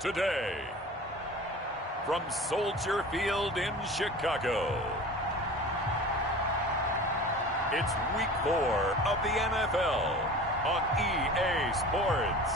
today. From Soldier Field in Chicago, it's Week 4 of the NFL on EA Sports.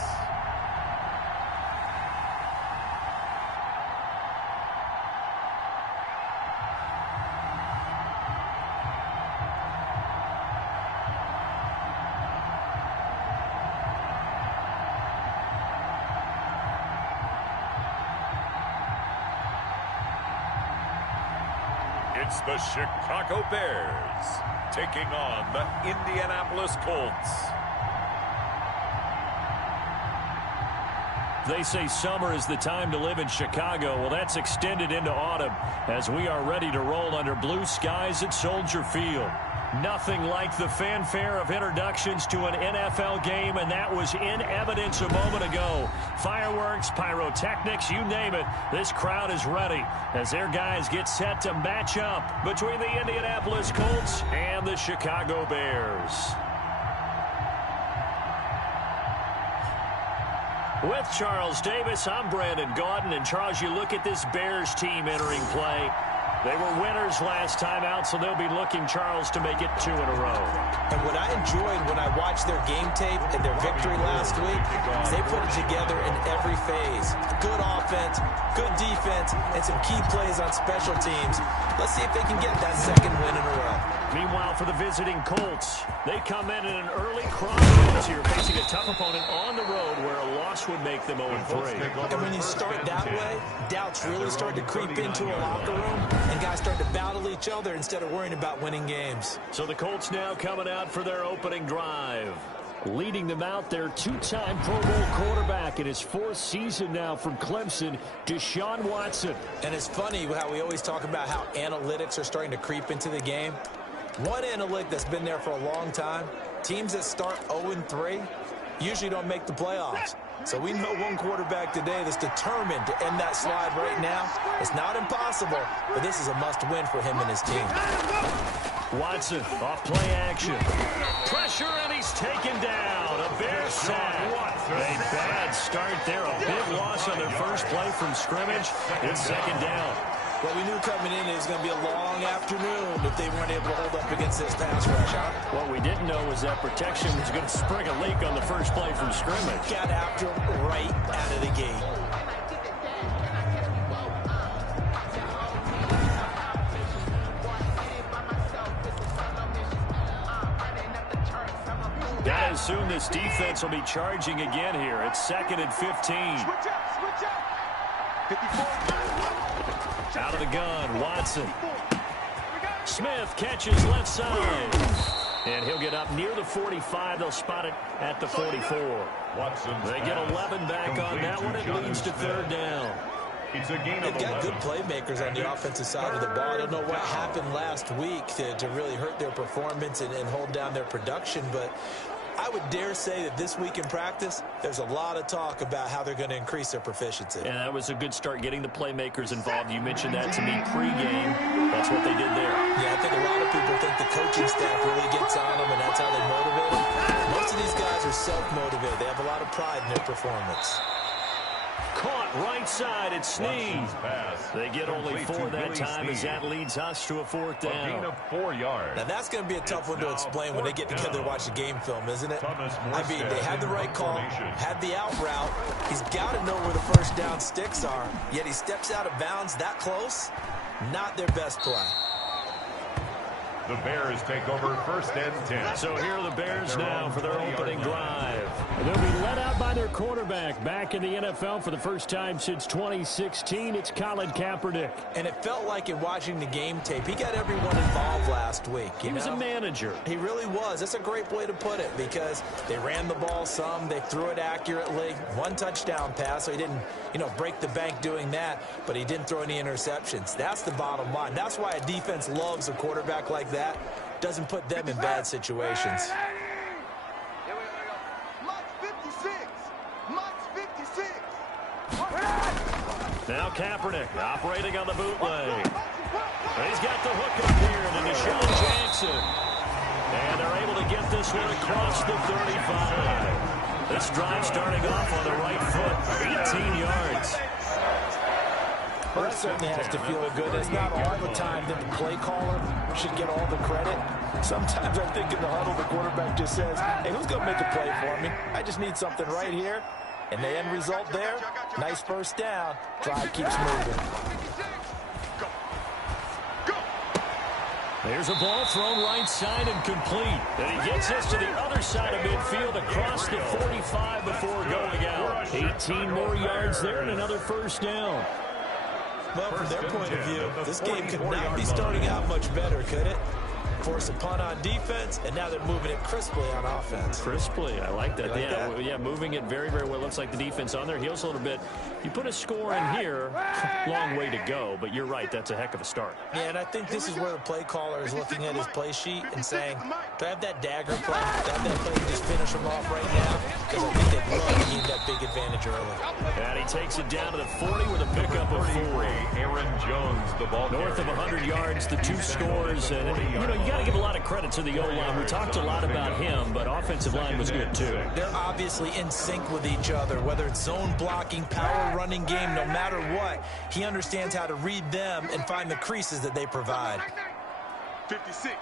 It's the Chicago Bears taking on the Indianapolis Colts. They say summer is the time to live in Chicago. Well, that's extended into autumn as we are ready to roll under blue skies at Soldier Field. Nothing like the fanfare of introductions to an NFL game, and that was in evidence a moment ago. Fireworks, pyrotechnics, you name it. This crowd is ready as their guys get set to match up between the Indianapolis Colts and the Chicago Bears. With Charles Davis, I'm Brandon Gaudin. And Charles, you look at this Bears team entering play. They were winners last time out, so they'll be looking, Charles, to make it 2 in a row. And what I enjoyed when I watched their game tape and their victory last week is they put it together in every phase. Good offense, good defense, and some key plays on special teams. Let's see if they can get that second win in a row. Meanwhile, for the visiting Colts, they come in an early crossroads here, facing a tough opponent on the road where a loss would make them 0-3. And when you start that way, doubts really start to creep into a locker room, and guys start to battle each other instead of worrying about winning games. So the Colts now coming out for their opening drive. Leading them out, their two-time Pro Bowl quarterback in his 4th season now from Clemson, Deshaun Watson. And it's funny how we always talk about how analytics are starting to creep into the game. One analytic that's been there for a long time, teams that start 0-3 usually don't make the playoffs. So we know one quarterback today that's determined to end that slide right now. It's not impossible, but this is a must-win for him and his team. Watson off play action. Pressure, and he's taken down. A Bear sack. A bad start there. A big loss on their first play from scrimmage. It's second down. Well, we knew coming in it was going to be a long afternoon if they weren't able to hold up against this pass rush, huh? What we didn't know was that protection was going to spring a leak on the first play from scrimmage. Got after him right out of the gate. Gotta assume this defense will be charging again here. It's 2nd and 15. Switch out. 54. Out of the gun, Watson. Smith catches left side. And he'll get up near the 45. They'll spot it at the 44. They get 11 back on that one. It leads to 3rd down. They've got good playmakers on the offensive side of the ball. I don't know what happened last week to really hurt their performance and hold down their production, but I would dare say that this week in practice, there's a lot of talk about how they're going to increase their proficiency. And that was a good start getting the playmakers involved. You mentioned that to me pregame. That's what they did there. Yeah, I think a lot of people think the coaching staff really gets on them, and that's how they motivate them. Most of these guys are self-motivated. They have a lot of pride in their performance. Caught right side, it's Snead. They get only 4 that time as that leads us to a 4th down. 4 yards. Now that's going to be a tough one to explain when they get together to watch the game film, isn't it? I mean, they had the right call, had the out route. He's got to know where the first down sticks are, yet he steps out of bounds that close. Not their best play. The Bears take over 1st and 10. So here are the Bears now for their opening drive. They'll be led out by their quarterback back in the NFL for the first time since 2016. It's Colin Kaepernick. And it felt like in watching the game tape, he got everyone involved last week. He was a manager. He really was. That's a great way to put it because they ran the ball some. They threw it accurately. 1 touchdown pass, so he didn't, break the bank doing that, but he didn't throw any interceptions. That's the bottom line. That's why a defense loves a quarterback like that. Doesn't put them in bad situations. Now Kaepernick operating on the bootleg. He's got the hook up here to Deshaun Jackson. And they're able to get this one across the 35. This drive starting off on the right foot, 18 yards. Well, that certainly has to feel good. It's not all the time that the play caller should get all the credit. Sometimes I think in the huddle, the quarterback just says, hey, who's going to make a play for me? I just need something right here. And the end result there, nice first down. Drive keeps moving. There's a ball thrown right side and complete. And he gets this to the other side of midfield across the 45 before going out. 18 more yards there and another first down. Well, from their point of view, this game could not be starting out much better, could it? Force a punt on defense, and now they're moving it crisply on offense. Crisply, I like that. Yeah, moving it very, very well. Looks like the defense on their heels a little bit. You put a score in here, long way to go, but you're right, that's a heck of a start. Yeah, and I think this is where the play caller is looking at his play sheet and saying, do I have that dagger play? Do I have that play to just finish him off right now? Because I think they'd love to gain that big advantage early. And he takes it down to the 40 with a pickup of 4. Aaron Jones, the ball North of 100 yards, the 2 scores, and you got to give a lot of credit to the O-line. We talked a lot about him, but offensive line was good too. They're obviously in sync with each other, whether it's zone blocking, power running game, no matter what. He understands how to read them and find the creases that they provide. 56.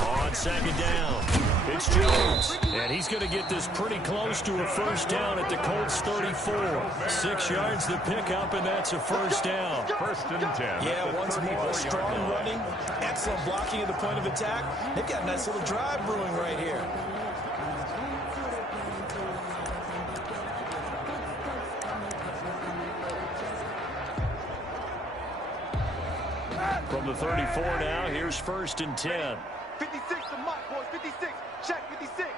On second down, it's Jones, and he's going to get this pretty close to a first down at the Colts 34. 6 yards the pickup, and that's a first down. First and 10. Yeah, once more, strong running, excellent blocking at the point of attack. They've got a nice little drive brewing right here. From the 34 now, here's first and 10. 56 to Mike, boys. 56. Check 56.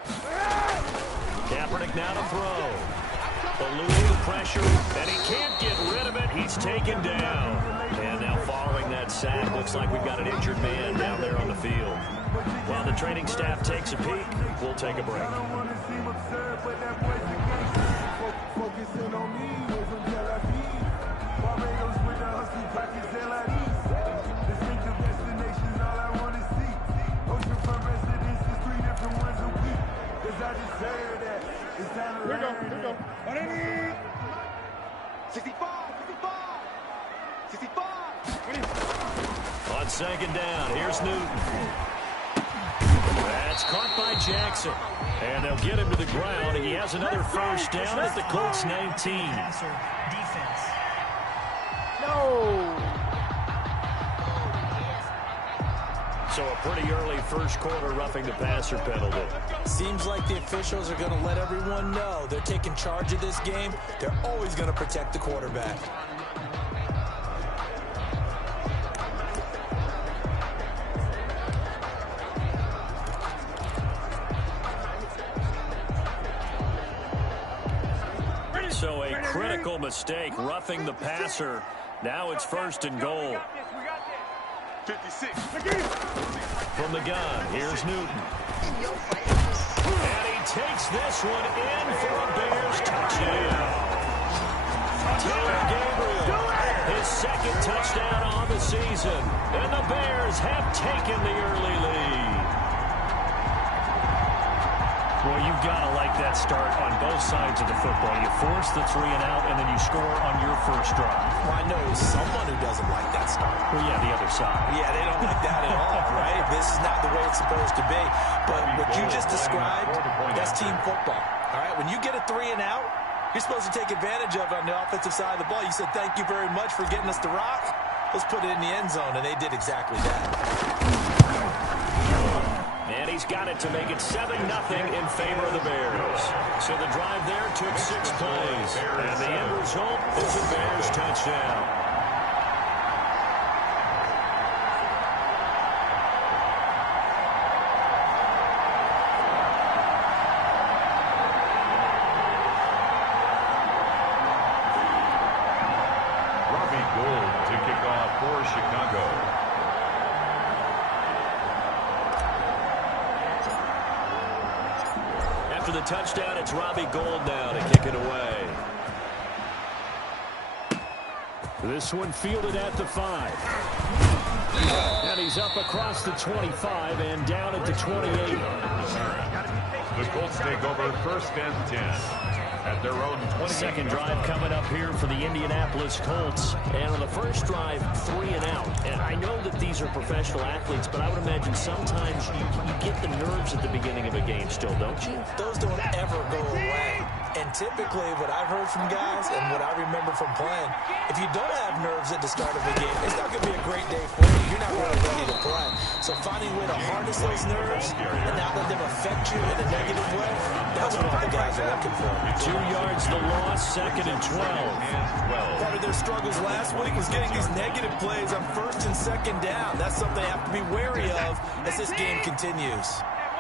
Kaepernick now to throw. Eluding the pressure, and he can't get rid of it. He's taken down. And now following that sack, looks like we've got an injured man down there on the field. While the training staff takes a peek, we'll take a break. Here we go. 65. 65. On second down, here's Newton. That's caught by Jackson. And they'll get him to the ground. He has another first down at the Colts 19. Defense. No. So a pretty early first quarter roughing the passer penalty. Seems like the officials are going to let everyone know they're taking charge of this game. They're always going to protect the quarterback. So a critical mistake, roughing the passer. Now it's first and goal. 56. From the gun, here's Newton. And he takes this one in for a Bears touchdown. Taylor Gabriel, his second touchdown on the season. And the Bears have taken the early lead. Well, you've got to like that start on both sides of the football. You force the 3 and out, and then you score on your first drive. Well, I know someone who doesn't like that start. Well, yeah, the other side. Yeah, they don't like that at all, right? This is not the way it's supposed to be. But what you just described, that's team football. All right, when you get a 3 and out, you're supposed to take advantage of it on the offensive side of the ball. You said, thank you very much for getting us the rock. Let's put it in the end zone, and they did exactly that. And he's got it to make it 7-0 in favor of the Bears. So the drive there took 6 plays. And the end result is a Bears touchdown. Robbie Gould to kick off for Chicago. After the touchdown, it's Robbie Gould now to kick it away. This one fielded at the 5. And he's up across the 25 and down at the 28. The Colts take over 1st and 10 at their own 20. Second drive coming up here for the Indianapolis Colts. And on the first drive, 3 and out. And I know that these are professional athletes, but I would imagine sometimes you get the nerves at the beginning of a game still, don't you? Those don't ever go away. And typically what I've heard from guys and what I remember from playing, if you don't have nerves at the start of a game, it's not going to be a great day for you. You're not really ready to play. So finding a way to harness those nerves and not let them affect you in a negative way, that's what all the guys are looking for. 2 yards the loss, 2nd and 12. Part of their struggles last week was getting these negative plays on 1st and 2nd down. That's something they have to be wary of as this game continues.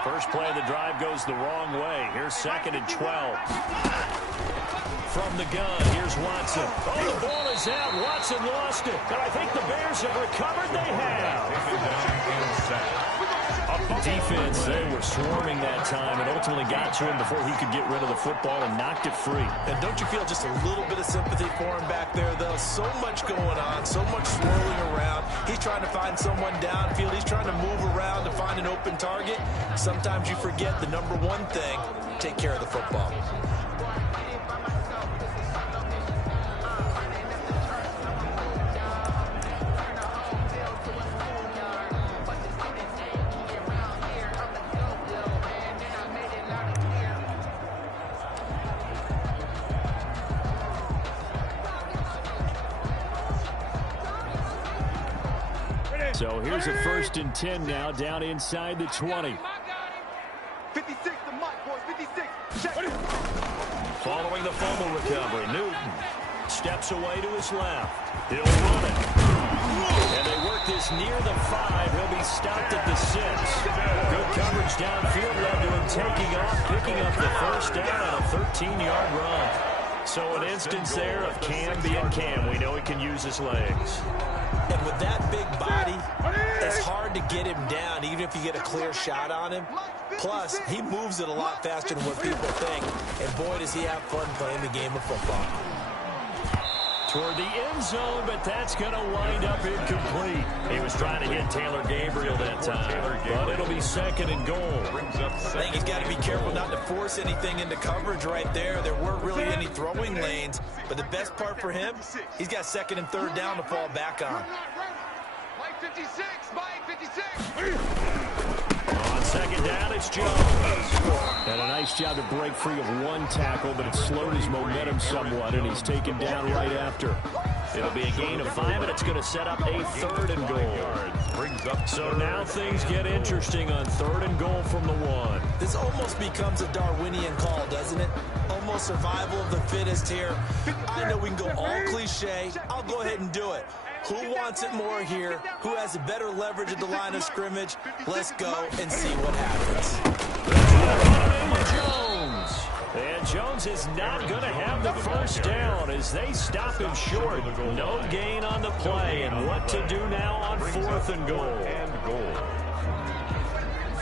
First play of the drive goes the wrong way. Here's 2nd and 12. From the gun, here's Watson. Oh, the ball is out. Watson lost it. And I think the Bears have recovered. They have. Defense, they were swarming that time and ultimately got to him before he could get rid of the football and knocked it free. And don't you feel just a little bit of sympathy for him back there, though? So much going on, so much swirling around. He's trying to find someone downfield. He's trying to move around to find an open target. Sometimes you forget the number one thing, take care of the football. So here's a 1st and 10 now, down inside the 20. 56 to Mike, boys. 56. Check. Following the fumble recovery, Newton steps away to his left. He'll run it. And they work this near the 5. He'll be stopped at the 6. Good coverage downfield led to him taking off, picking up the 1st down on a 13-yard run. So an instance there of Cam being Cam. We know he can use his legs. And with that big body, it's hard to get him down, even if you get a clear shot on him. Plus, he moves it a lot faster than what people think. And boy, does he have fun playing the game of football. Toward the end zone, but that's going to wind up incomplete. He was trying to hit Taylor Gabriel that time, but it'll be 2nd and goal. I think he's got to be careful not to force anything into coverage right there. There weren't really any throwing lanes, but the best part for him, he's got 2nd and 3rd down to fall back on. Mike 56. Mike 56. On 2nd down, it's Jones. And a nice job to break free of one tackle, but it slowed his momentum somewhat, and he's taken down right after. It'll be a gain of 5, and it's going to set up a 3rd and goal. So now things get interesting on 3rd and goal from the 1. This almost becomes a Darwinian call, doesn't it? Almost survival of the fittest here. I know we can go all cliche. I'll go ahead and do it. Who wants it more here? Who has a better leverage at the line of scrimmage? Let's go and see what happens. Jones. And Jones is not going to have the 1st down as they stop him short. No gain on the play. And what to do now on 4th and goal.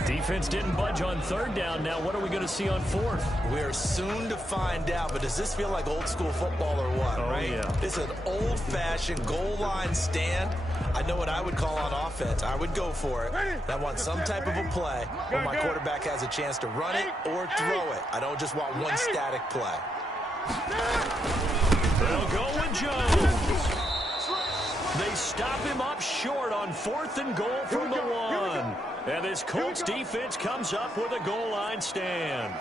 Defense didn't budge on 3rd down. Now what are we going to see on 4th? We're soon to find out, but does this feel like old school football or what, right? Yeah. It's an old-fashioned goal line stand. I know what I would call on offense. I would go for it. I want some type of a play where my quarterback has a chance to run it or throw it. I don't just want one static play. They'll go with Jones. They stop him up short on 4th and goal from the 1. And this Colts defense comes up with a goal line stand.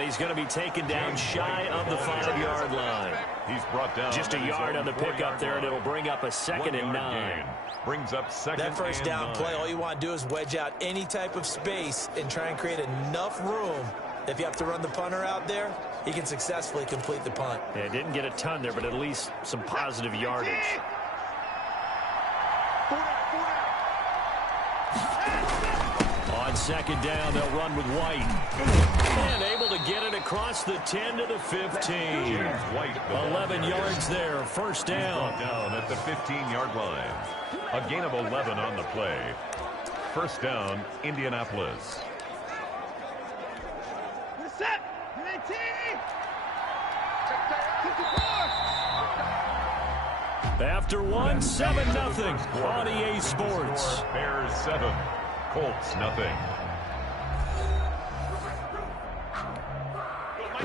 He's going to be taken down shy of the 5-yard line. He's brought down just a yard on the pickup there, and it'll bring up a 2nd and 9. Brings up 2nd. That 1st down play, all you want to do is wedge out any type of space and try and create enough room. If you have to run the punter out there, he can successfully complete the punt. Yeah, didn't get a ton there, but at least some positive yardage. On second down. They'll run with White. And able to get it across the 10 to the 15. White, 11 yards there. First down. Down at the 15-yard line. A gain of 11 on the play. First down, Indianapolis. Set. 19. After one, 7-0 on EA Sports. Bears 7, Colts nothing.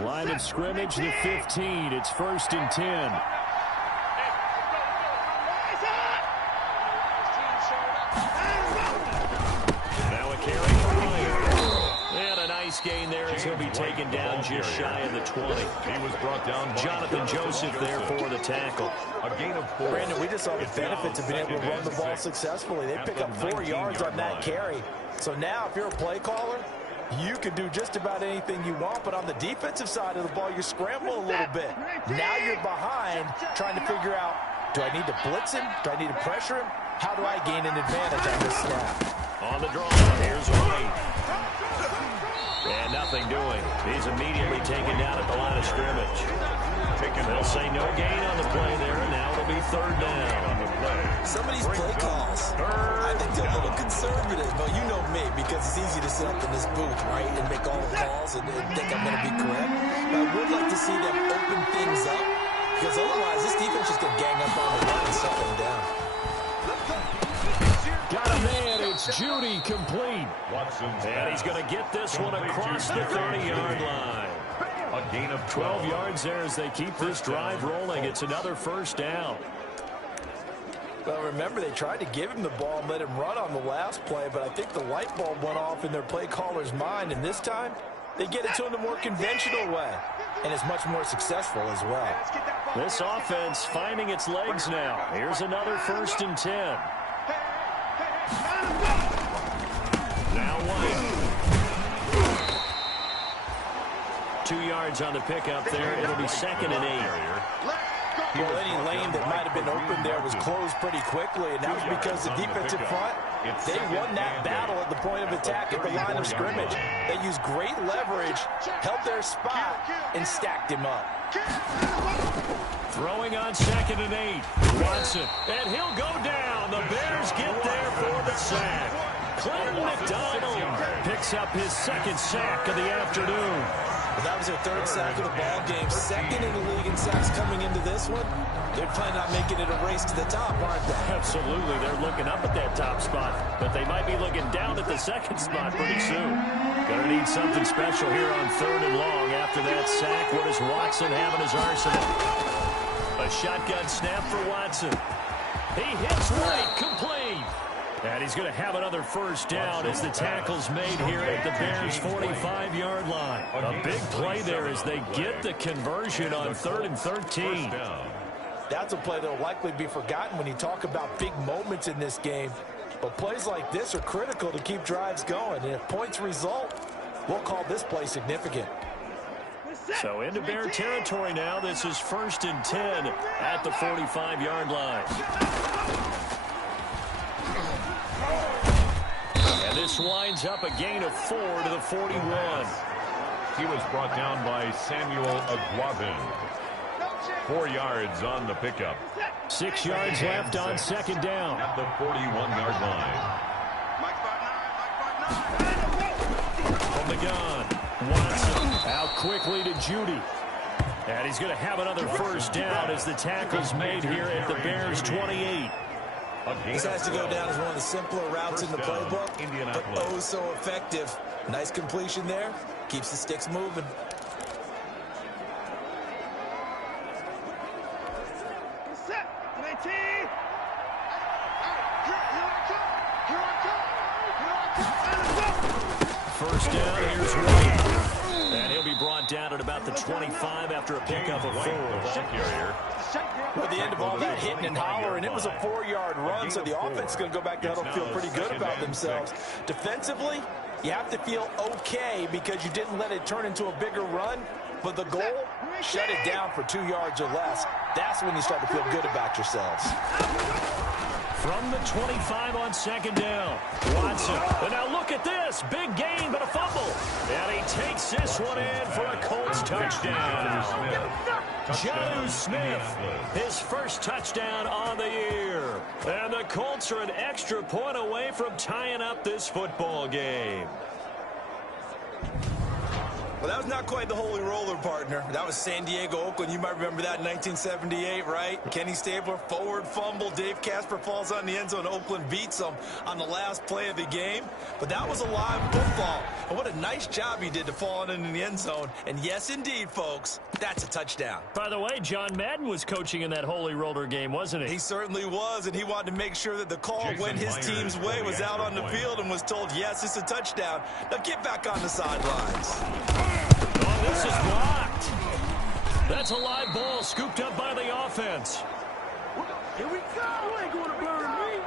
Line of scrimmage, the 15. It's 1st and 10. Now a carry for Ryan. And a nice gain there as he'll be taken down just shy of the 20. He was brought down by Jonathan Joseph there for the tackle. A gain of 4. Brandon, we just saw the benefits of being able to run the ball successfully. They pick up 4 yards on that carry. So now if you're a play caller, you can do just about anything you want, but on the defensive side of the ball, you scramble a little bit. Now you're behind trying to figure out, do I need to blitz him? Do I need to pressure him? How do I gain an advantage on this snap? On the draw, here's White. And nothing doing. He's immediately taken down at the line of scrimmage. They'll say no gain on the play there, and now it'll be 3rd down on the play. Some of these play calls, I think they're a little conservative, but you know me, because it's easy to sit up in this booth, right, and make all the calls and think I'm going to be correct. But I would like to see them open things up, because otherwise this defense is going to gang up on the run and settle them down. Got a man, it's Judy, complete. And he's going to get this one across the 30-yard line. A gain of 12 yards there as they keep this drive rolling. It's another first down. Well, remember, they tried to give him the ball and let him run on the last play, but I think the light bulb went off in their play caller's mind, and this time they get it to him the more conventional way, and it's much more successful as well. This offense finding its legs now. Here's another 1st and 10. Now White. 2 yards on the pickup there. It'll be 2nd and 8. Well, any lane that might have been open there was closed pretty quickly, and that was because the defensive front, they won that battle at the point of attack at the line of scrimmage. They used great leverage, held their spot, and stacked him up. Throwing on 2nd and 8. Watson, and he'll go down. The Bears get there for the sack. Clinton McDonald picks up his 2nd sack of the afternoon. Well, that was their 3rd sack of the ball game. 2nd in the league in sacks coming into this one. They're planning on making it a race to the top, aren't they? Absolutely. They're looking up at that top spot, but they might be looking down at the 2nd spot pretty soon. Gonna need something special here on 3rd and long. After that sack, what does Watson have in his arsenal? A shotgun snap for Watson. He hits White, complete. And he's going to have another first down as the tackle's made here at the Bears' 45-yard line. A big play there as they get the conversion on 3rd and 13. That's a play that will likely be forgotten when you talk about big moments in this game. But plays like this are critical to keep drives going. And if points result, we'll call this play significant. So into Bear territory now. This is 1st and 10 at the 45-yard line. And this winds up a gain of 4 to the 41. He was brought down by Samuel Aguavin. 4 yards on the pickup. 6 yards left on 2nd down. At the 41-yard line. From the gun, Watson out quickly to Judy. And he's going to have another first down as the tackle's made here at the Bears' 28. This has to go down as one of the simpler routes in the playbook, but oh so effective. Nice completion there. Keeps the sticks moving. First down, here's White. And he'll be brought down at about the 25 after a pickup of 4. At the end of all that hitting and hollering, it was a 4-yard run, so the offense is going to go back to huddle, feel pretty good about themselves. Defensively, you have to feel okay because you didn't let it turn into a bigger run, but the goal, shut it down for 2 yards or less. That's when you start to feel good about yourselves. From the 25 on second down. Watson. And now look at this. Big gain, but a fumble. And he takes this one in for a Colts touchdown. Jonnu Smith, his first touchdown on the year. And the Colts are an extra point away from tying up this football game. Well, that was not quite the holy roller, partner. That was San Diego, Oakland. You might remember that in 1978, right? Kenny Stabler, forward fumble. Dave Casper falls on the end zone. Oakland beats him on the last play of the game. But that was a live football. And what a nice job he did to fall in the end zone. And yes, indeed, folks, that's a touchdown. By the way, John Madden was coaching in that holy roller game, wasn't he? He certainly was, and he wanted to make sure that the call went his team's way, was out on the field and was told, yes, it's a touchdown. Now get back on the sidelines. Oh, this is blocked. That's a live ball scooped up by the offense. Here we go. You ain't going to burn me.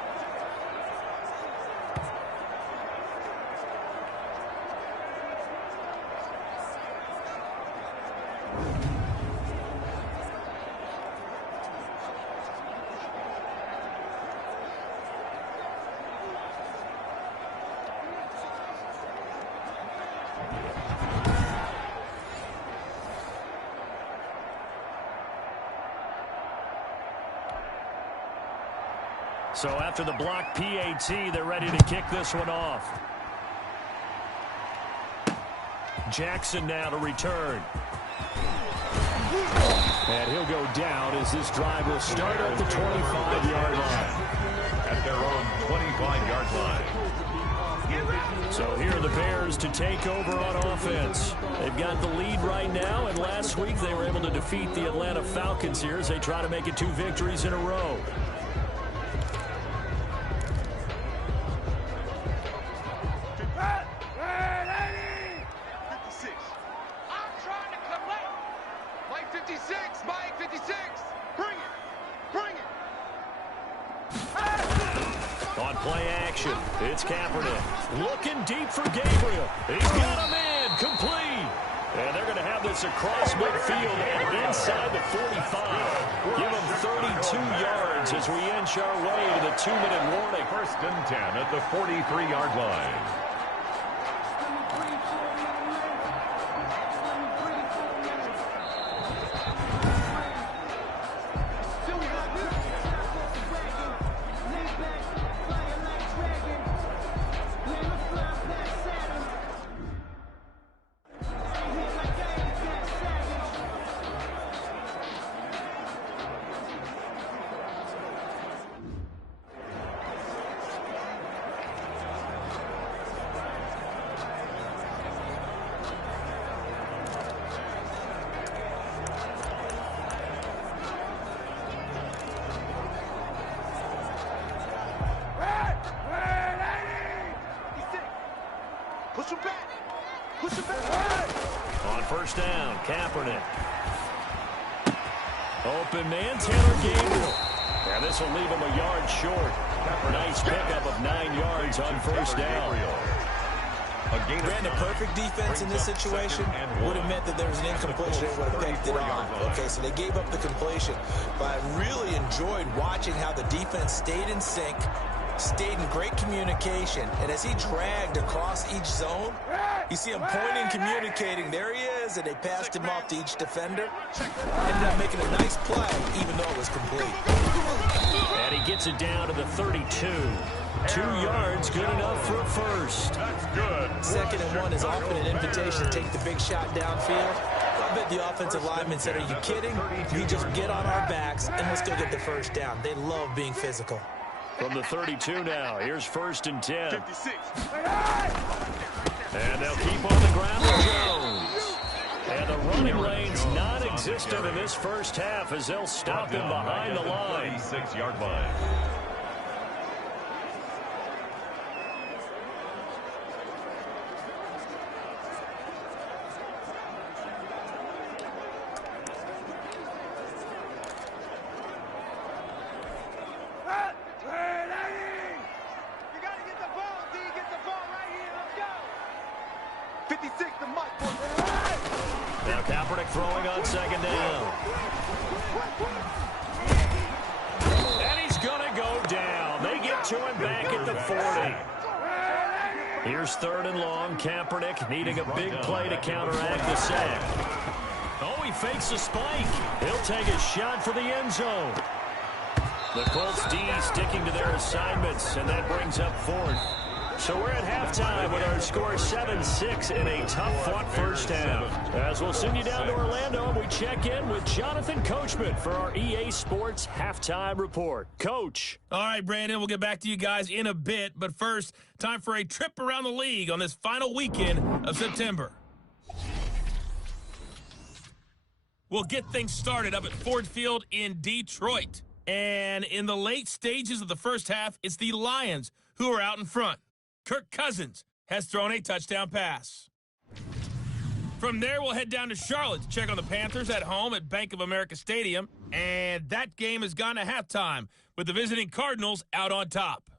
So after the block PAT, they're ready to kick this one off. Jackson now to return. And he'll go down as this drive will start at the 25-yard line. At their own 25-yard line. So here are the Bears to take over on offense. They've got the lead right now, and last week they were able to defeat the Atlanta Falcons here as they try to make it 2 victories in a row. It's Kaepernick looking deep for Gabriel. He's got him in, complete. And they're going to have this across midfield and inside the 45. Give them 32 yards as we inch our way to the 2-minute warning. 1st and 10 at the 43-yard line. On 1st down, Kaepernick. Open man, Taylor Gabriel. And this will leave him a yard short. Nice pickup of 9 yards on 1st down. Brandon, perfect defense in this situation would have meant that there was an incompletion. They would have picked it off. Okay, so they gave up the completion. But I really enjoyed watching how the defense stayed in sync, stayed in great communication, and as he dragged across each zone, you see him pointing, communicating. There he is, and they passed him off to each defender. Ended up making a nice play, even though it was complete. And he gets it down to the 32. 2 yards, good enough for a first. That's good. 2nd and 1 is often an invitation to take the big shot downfield. I bet the offensive lineman said, are you kidding? You just get on our backs, and let's go get the first down. They love being physical. From the 32 now, here's 1st and 10. 56. And they'll keep on the ground with Jones. And the running lane's non-existent in this first half as they'll stop him behind the line. 36-yard line. Now Kaepernick throwing on 2nd down. And he's going to go down. They to him back at the 40. Here's 3rd and long. Kaepernick needing a big play to counteract the sack. Oh, he fakes a spike. He'll take a shot for the end zone. The Colts D sticking to their assignments, and that brings up 4th. So we're at halftime with our score 7-6 in a tough-fought first half. As we'll send you down to Orlando, and we check in with Jonathan Coachman for our EA Sports Halftime Report. Coach. All right, Brandon, we'll get back to you guys in a bit. But first, time for a trip around the league on this final weekend of September. We'll get things started up at Ford Field in Detroit. And in the late stages of the first half, it's the Lions who are out in front. Kirk Cousins has thrown a touchdown pass. From there, we'll head down to Charlotte to check on the Panthers at home at Bank of America Stadium. And that game has gone to halftime with the visiting Cardinals out on top.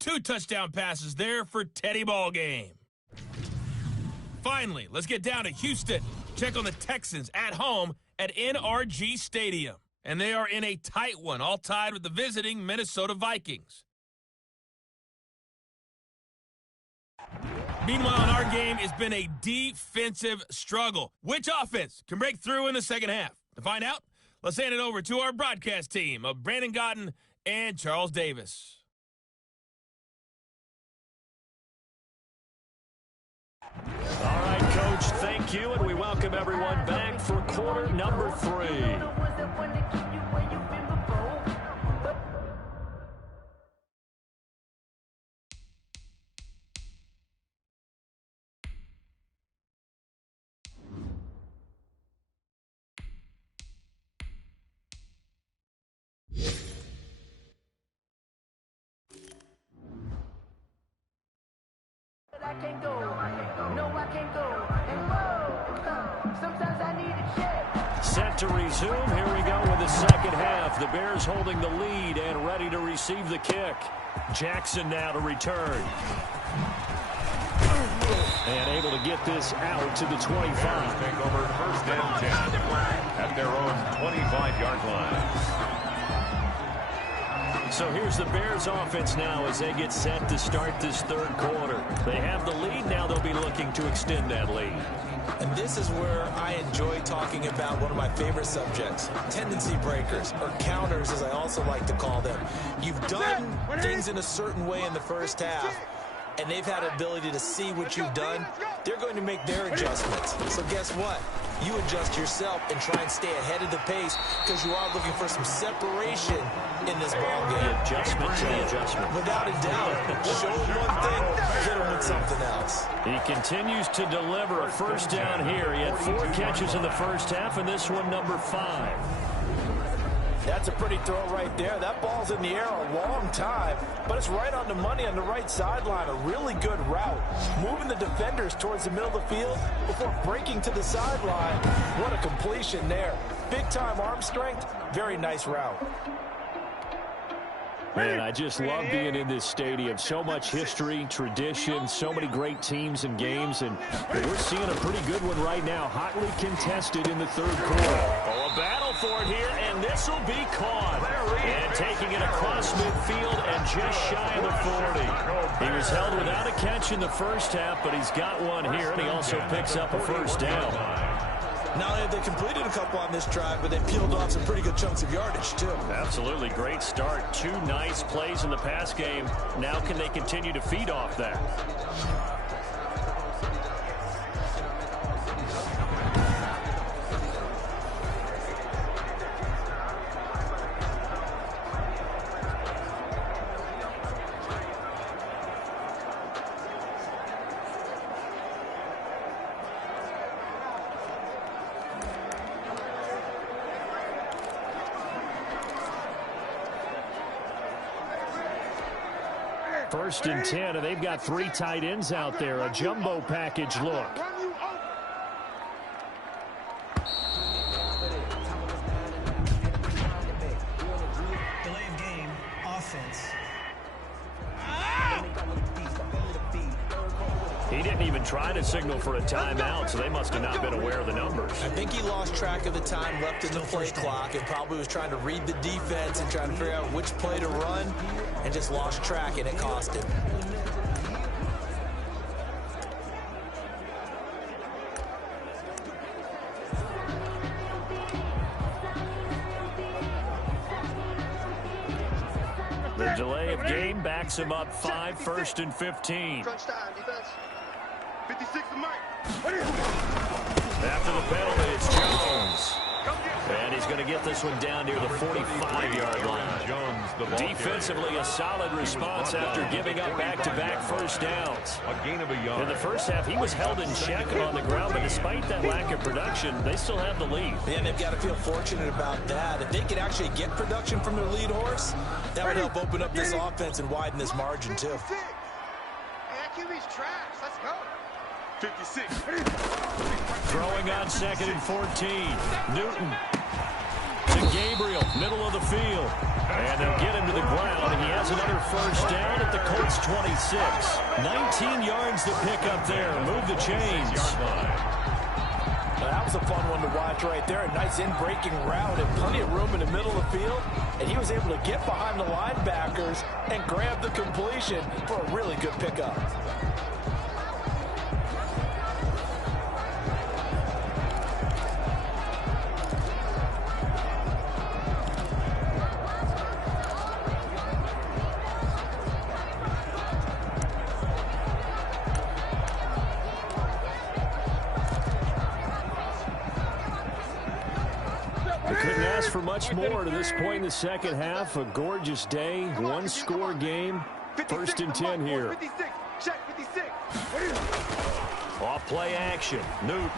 2 touchdown passes there for Teddy Ballgame. Finally, let's get down to Houston. Check on the Texans at home at NRG Stadium. And they are in a tight one, all tied with the visiting Minnesota Vikings. Meanwhile, in our game, it's been a defensive struggle. Which offense can break through in the second half? To find out, let's hand it over to our broadcast team of Brandon Gaudin and Charles Davis. All right, Coach, thank you, and we welcome everyone back for quarter number 3. I can't go. No, I can't go. And whoa, sometimes I need a check. Set to resume. Here we go with the second half. The Bears holding the lead and ready to receive the kick. Jackson now to return. And able to get this out to the 25. Take over 1st and 10 at their own 25-yard line. So here's the Bears offense now as they get set to start this 3rd quarter. They have the lead. Now they'll be looking to extend that lead. And this is where I enjoy talking about one of my favorite subjects, tendency breakers, or counters as I also like to call them. You've done things in a certain way in the first half, and they've had an ability to see what you've done. They're going to make their adjustments. So guess what? You adjust yourself and try and stay ahead of the pace because you are looking for some separation in this ball game. The adjustment to the adjustment. Without a doubt. Show him one thing, hit him with something else. He continues to deliver a first down here. He had 4 catches in the first half, and this one number 5. That's a pretty throw right there. That ball's in the air a long time, but it's right on the money on the right sideline. A really good route. Moving the defenders towards the middle of the field before breaking to the sideline. What a completion there. Big-time arm strength. Very nice route. Man, I just love being in this stadium. So much history, tradition, so many great teams and games, and we're seeing a pretty good one right now. Hotly contested in the 3rd quarter. Oh, a battle for it here, and this will be caught. And taking it across midfield and just shy of the 40. He was held without a catch in the first half, but he's got one here, and he also picks up a first down. Not only have they completed a couple on this drive, but they peeled off some pretty good chunks of yardage, too. Absolutely. Great start. 2 nice plays in the pass game. Now can they continue to feed off that? First and 10, and they've got 3 tight ends out there. A jumbo package look. Delay of game, offense. He didn't even try to signal for a timeout, so they must have not been aware of the numbers. I think he lost track of the time left in the play clock and probably was trying to read the defense and trying to figure out which play to run and just lost track, and it cost him. The delay of game backs him up 5, 1st and 15. Crunch time, defense. 56 to Mike. After the penalty, it's Jones. And he's going to get this one down near the 45-yard line. Jones, the ball Defensively, a solid response after giving up back-to-back first downs. A gain of a yard. In the first half, he was held in check on the ground, but despite that lack of production, they still have the lead. And they've got to feel fortunate about that. If they could actually get production from their lead horse, that would help open up this offense and widen this margin, too. And QB's trash. Let's go. 56. Throwing on 2nd and 14. Newton to Gabriel, middle of the field. And they'll get him to the ground, and he has another first down at the Colts 26. 19 yards to pick up there. Move the chains. Now, that was a fun one to watch right there. A nice in-breaking route and plenty of room in the middle of the field. And he was able to get behind the linebackers and grab the completion for a really good pickup. Couldn't ask for much more to this point in the second half. A gorgeous day, one-score game. 1st and 10 here. 56. Check 56. Off play action, Newton.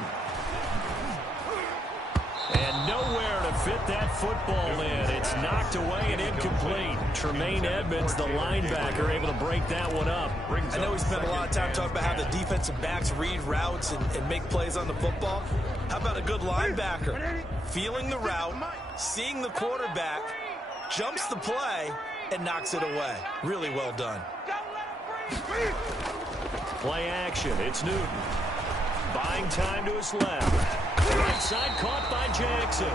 And nowhere to fit that football in. It's knocked away and incomplete. Tremaine Edmonds, the linebacker, able to break that one up. I know we spent a lot of time talking about how the defensive backs read routes and make plays on the football. How about a good linebacker? Feeling the route, seeing the quarterback, jumps the play, and knocks it away. Really well done. Play action, it's Newton. Buying time to his left. Right side caught by Jackson.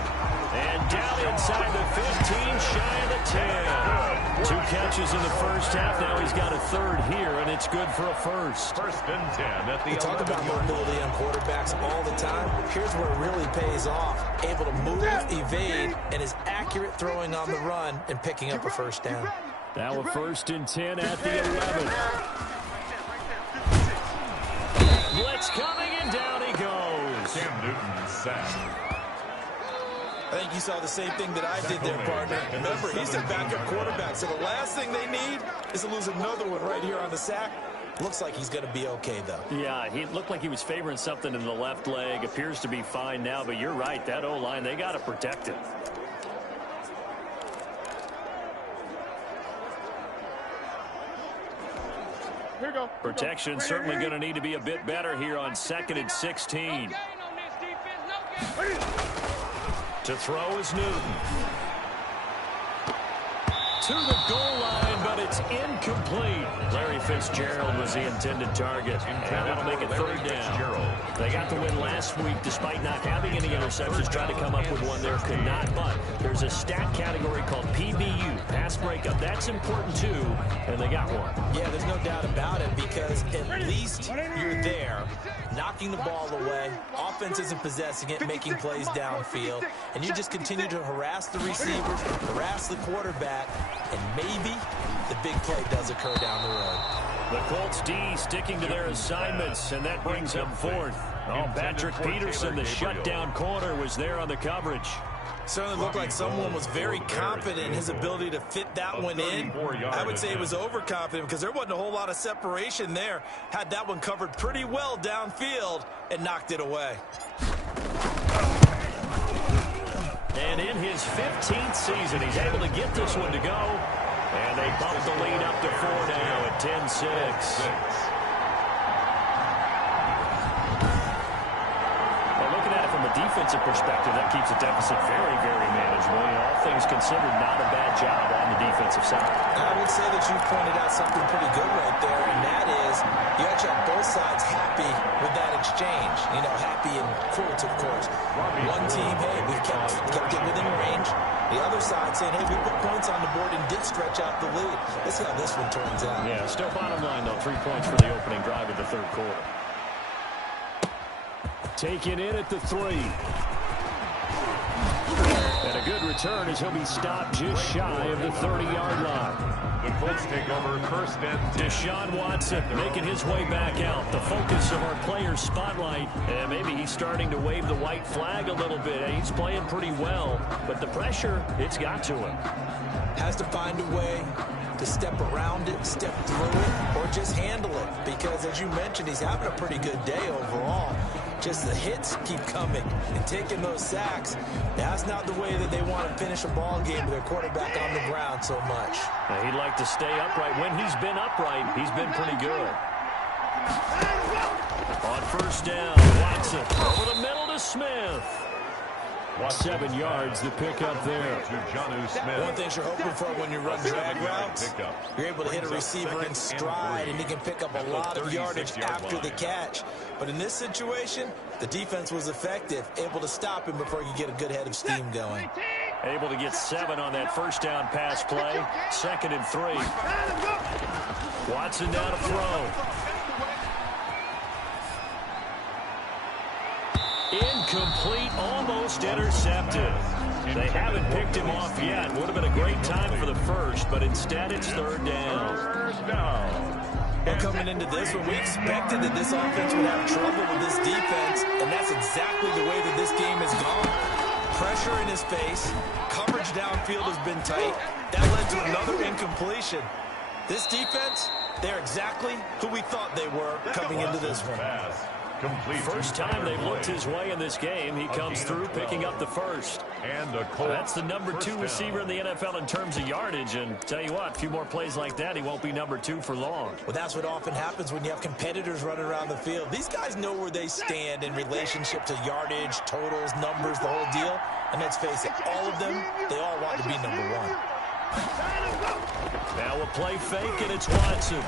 And down inside the 15, shy of the 10. 2 catches in the first half. Now he's got a third here, and it's good for a first. 1st and 10 at the We talk about mobility on quarterbacks all the time. Here's where it really pays off. Able to move, evade, and is accurate throwing on the run and picking up a first down. Now a 1st and 10 at the 11. Blitz coming, and down he goes. Cam Newton sacked. I think you saw the same thing that I did there, partner. Remember, he's a backup quarterback, so the last thing they need is to lose another one right here on the sack. Looks like he's going to be okay, though. Yeah, he looked like he was favoring something in the left leg. Appears to be fine now, but you're right. That O-line, they got to protect it. Here we go. Protection certainly going to need to be a bit better here on 2nd and 16. To throw is Newton. To the goal line, but it's incomplete. Larry Fitzgerald was the intended target. And that'll make it 3rd down. They got the win last week despite not having any interceptions. Tried to come up with one there, could not. But there's a stat category called PBU, pass breakup. That's important too, and they got one. Yeah, there's no doubt about it, because at least you're there, knocking the ball away. Offense isn't possessing it, making plays downfield. And you just continue to harass the receivers, harass the quarterback, and maybe the big play does occur down the road. The Colts D sticking to their assignments, and that brings up 4th. Oh, Patrick Peterson, the shutdown corner, was there on the coverage. Certainly looked like someone was very confident in his ability to fit that one in. I would say he was overconfident because there wasn't a whole lot of separation there. Had that one covered pretty well downfield and knocked it away. And in his 15th season, he's able to get this one to go. And they bump the lead up to 4 now at 10-6. defensive perspective, that keeps the deficit very, very manageable. You know, all things considered, not a bad job on the defensive side. I would say that you pointed out something pretty good right there, and that is you actually have both sides happy with that exchange. You know, happy in quotes, of course. One team, hey, we kept it within range. The other side saying, hey, we put points on the board and did stretch out the lead. Let's see how this one turns out. Yeah, still bottom line, though. 3 points for the opening drive of the third quarter. Taken in at the 3. And a good return as he'll be stopped just shy of the 30-yard line. The Colts take over first and 10. Deshaun Watson making his way back out. The focus of our players' spotlight. And maybe he's starting to wave the white flag a little bit. He's playing pretty well. But the pressure, it's got to him. Has to find a way to step around it, step through it, or just handle it. Because, as you mentioned, he's having a pretty good day overall. Just the hits keep coming and taking those sacks. That's not the way that they want to finish a ball game with their quarterback on the ground so much. Now, he'd like to stay upright. When he's been upright, he's been pretty good. On first down, Watson over the middle to Smith. 7 yards to pick up there. One thing you're hoping for when you run drag routes, you're able to hit a receiver in stride, and he can pick up a lot of yardage after the catch. But in this situation, the defense was effective, able to stop him before he could get a good head of steam going. Able to get 7 on that first down pass play. 2nd and 3. Watson down to throw. Incomplete, almost intercepted. They haven't picked him off yet. Would have been a great time for the first, but instead it's 3rd down. Well, coming into this one, we expected that this offense would have trouble with this defense, and that's exactly the way that this game has gone. Pressure in his face, coverage downfield has been tight. That led to another incompletion. This defense, they're exactly who we thought they were coming into this one. First time they've looked his way in this game. He comes through picking up the first. That's the number 2 receiver in the NFL in terms of yardage. And tell you what, a few more plays like that, he won't be number 2 for long. Well, that's what often happens when you have competitors running around the field. These guys know where they stand in relationship to yardage, totals, numbers, the whole deal. And let's face it, all of them, they all want to be number 1. Now a play fake, and it's Watson.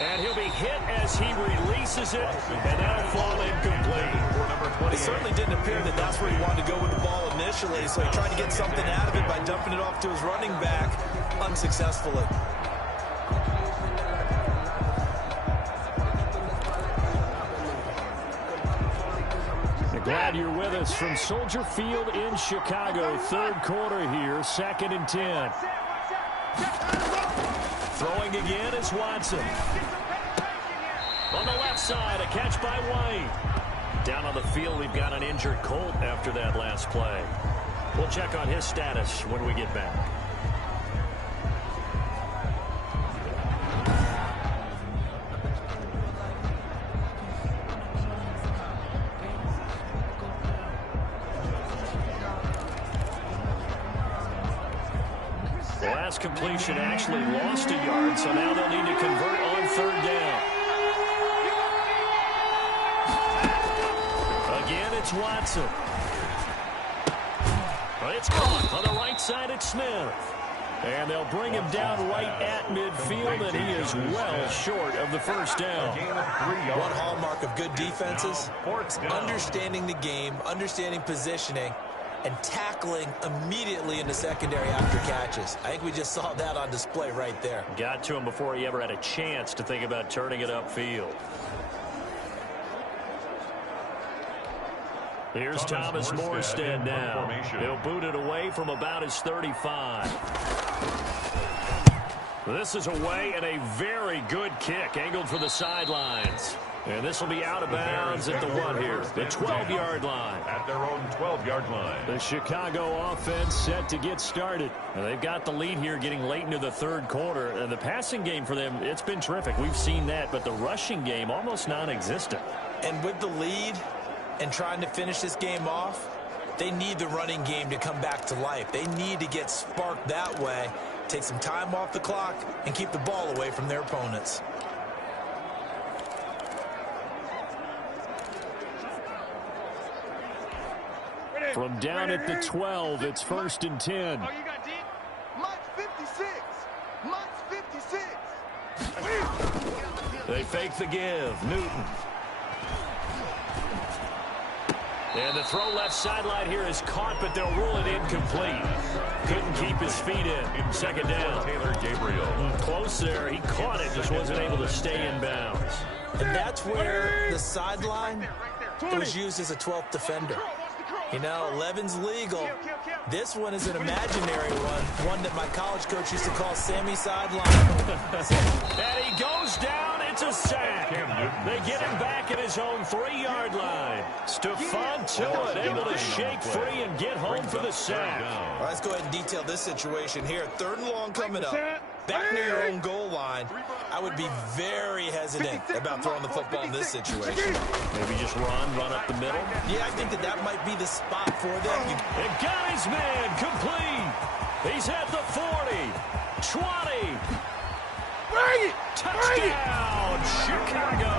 And he'll be hit as he releases it, and that'll fall incomplete. It certainly didn't appear that that's where he wanted to go with the ball initially, so he tried to get something out of it by dumping it off to his running back unsuccessfully. Glad you're with us from Soldier Field in Chicago. 3rd quarter here, 2nd and 10. Throwing again is Watson. On the left side, a catch by White. Down on the field, we've got an injured Colt after that last play. We'll check on his status when we get back. The last completion actually lost a yard, so now they'll need to convert on 3rd down. Again, it's Watson. It's caught on the right side. It's Smith. And they'll bring him down right at midfield, and he is well short of the first down. One hallmark of good defenses, understanding the game, understanding positioning, and tackling immediately in the secondary after catches. I think we just saw that on display right there. Got to him before he ever had a chance to think about turning it upfield. Here's Thomas Morstead now. He'll boot it away from about his 35. This is away, and a very good kick angled for the sidelines. And this will be out of bounds at the 1 here, the 12-yard line. At their own 12-yard line. The Chicago offense set to get started. Now, they've got the lead here getting late into the 3rd quarter. And the passing game for them, it's been terrific. We've seen that, but the rushing game almost non-existent. And with the lead and trying to finish this game off, they need the running game to come back to life. They need to get sparked that way, take some time off the clock, and keep the ball away from their opponents. From down at the 12, it's 1st and 10. Oh, you got deep? Mike's 56. Mike's 56. They fake the give. Newton. And the throw left sideline here is caught, but they'll rule it incomplete. Couldn't keep his feet in. 2nd down. Taylor Gabriel. Close there. He caught it, just wasn't able to stay in bounds. And that's where the sideline was used as a 12th defender. You know, 11's legal. This one is an imaginary one that my college coach used to call Sammy Sideline. And he goes down. It's a sack. They get him back at his own 3-yard line. Stephon Tuitt able to shake free and get home for the sack. All right, let's go ahead and detail this situation here. 3rd and long coming up. Back near your own goal line. I would be very hesitant about throwing the football in this situation. Maybe just run up the middle. Yeah, I think that might be the spot for them. It got his man complete. He's at the 40, 20. Touchdown, Chicago.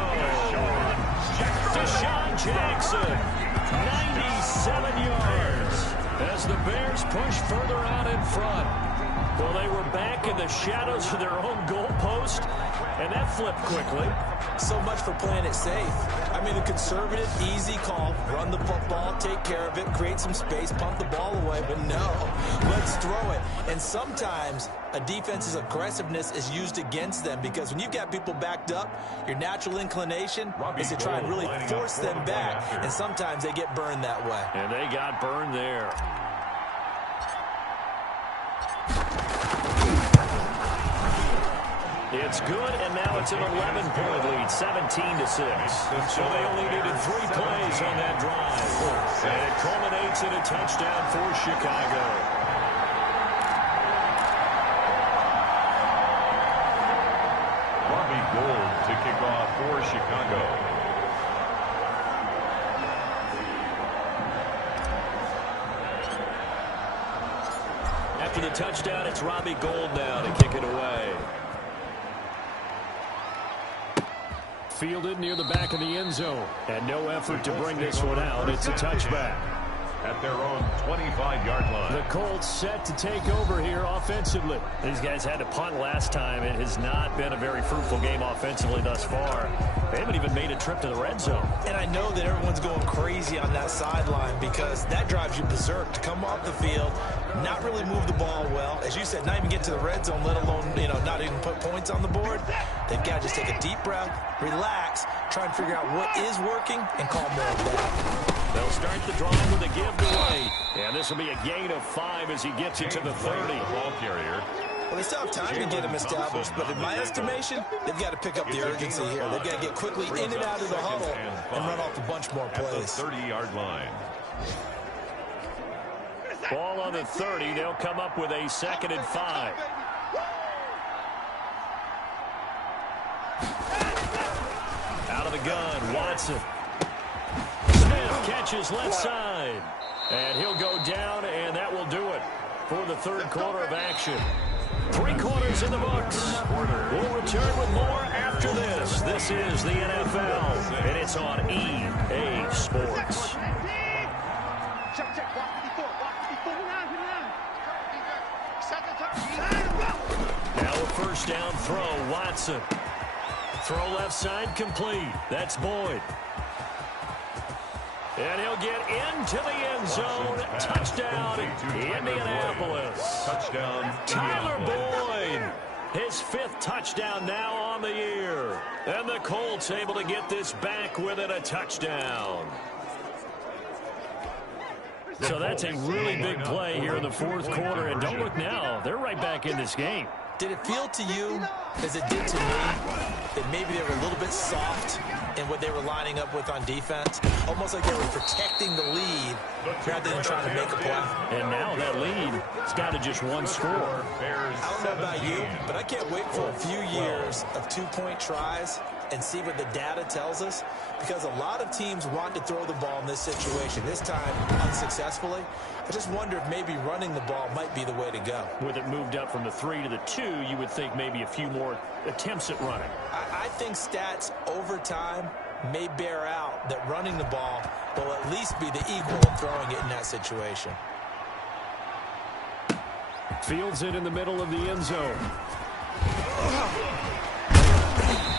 Deshaun Jackson, 97 yards. As the Bears push further out in front. Well, they were back in the shadows of their own goalpost, and that flipped quickly. So much for playing it safe. I mean, the conservative, easy call, run the football, take care of it, create some space, punt the ball away, but no, let's throw it. And sometimes a defense's aggressiveness is used against them because when you've got people backed up, your natural inclination is to try and really force them back, and sometimes they get burned that way. And they got burned there. It's good, and now it's an 11-point lead, 17-6. So they only needed 3 plays on that drive. And it culminates in a touchdown for Chicago. Robbie Gould to kick off for Chicago. After the touchdown, it's Robbie Gould now to kick it away. Fielded near the back of the end zone. And no effort to bring this one out. It's a touchback. At their own 25-yard line. The Colts set to take over here offensively. These guys had to punt last time. It has not been a very fruitful game offensively thus far. They haven't even made a trip to the red zone. And I know that everyone's going crazy on that sideline because that drives you berserk to come off the field, not really move the ball well. As you said, not even get to the red zone, let alone, not even put points on the board. They've got to just take a deep breath, relax, try and figure out what is working, and call more of that. They'll start the drive with a giveaway. And this will be a gain of 5 as he gets it to the 30. Ball carrier. Well, they still have time to get him established, but in my estimation, they've got to pick up the urgency here. They've got to get quickly in and out of the huddle and run off a bunch more plays. At the 30-yard line. Ball on the 30. They'll come up with a 2nd and 5. Out of the gun, Watson. Smith catches left side. And he'll go down, and that will do it for the 3rd quarter of action. 3 quarters in the books. We'll return with more after this. This is the NFL, and it's on EA Sports. Now a 1st down throw, Watson. Throw left side complete. That's Boyd. And he'll get into the end zone. Touchdown, Indianapolis. Touchdown, Tyler Boyd. His 5th touchdown now on the year. And the Colts able to get this back within a touchdown. So that's a really big play here in the 4th quarter. And don't look now, they're right back in this game. Did it feel to you, as it did to me, that maybe they were a little bit soft in what they were lining up with on defense? Almost like they were protecting the lead rather than trying to make a play. And now that lead, it's got to just 1 score. I don't know about you, but I can't wait for a few years of 2-point tries and see what the data tells us, because a lot of teams want to throw the ball in this situation, this time unsuccessfully. I just wonder if maybe running the ball might be the way to go. With it moved up from the 3 to the 2, you would think maybe a few more attempts at running. I think stats over time may bear out that running the ball will at least be the equal of throwing it in that situation. Fields it in the middle of the end zone.